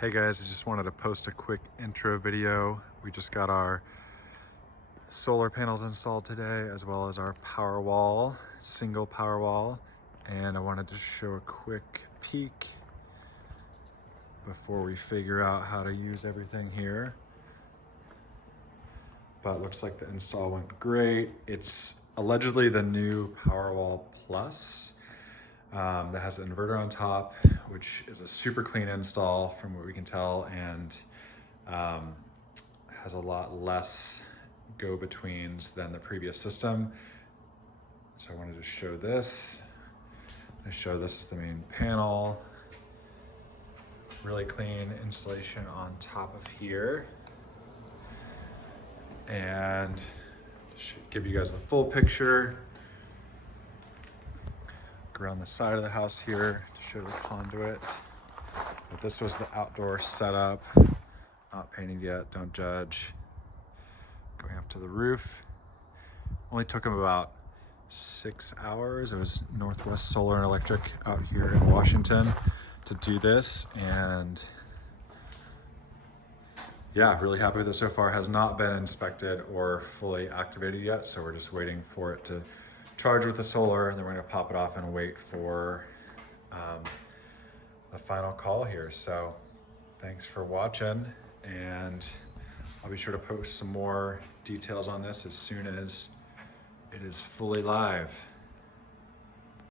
Hey guys, I just wanted to post a quick intro video. We just got our solar panels installed today, as well as our Powerwall, single Powerwall. And I wanted to show a quick peek before we figure out how to use everything here. But it looks like the install went great. It's allegedly the new Powerwall Plus. That has an inverter on top, which is a super clean install from what we can tell, and has a lot less go-betweens than the previous system. So I wanted to show this. I show this is the main panel. Really clean installation on top of here. And should give you guys the full picture. Around the side of the house here to show the conduit. But this was the outdoor setup. Not painted yet, don't judge. Going up to the roof. Only took him about 6 hours. It was Northwest Solar and Electric out here in Washington to do this. And yeah, really happy with it so far. Has not been inspected or fully activated yet. So we're just waiting for it to charge with the solar, and then we're gonna pop it off and wait for the final call here. So thanks for watching, and I'll be sure to post some more details on this as soon as it is fully live.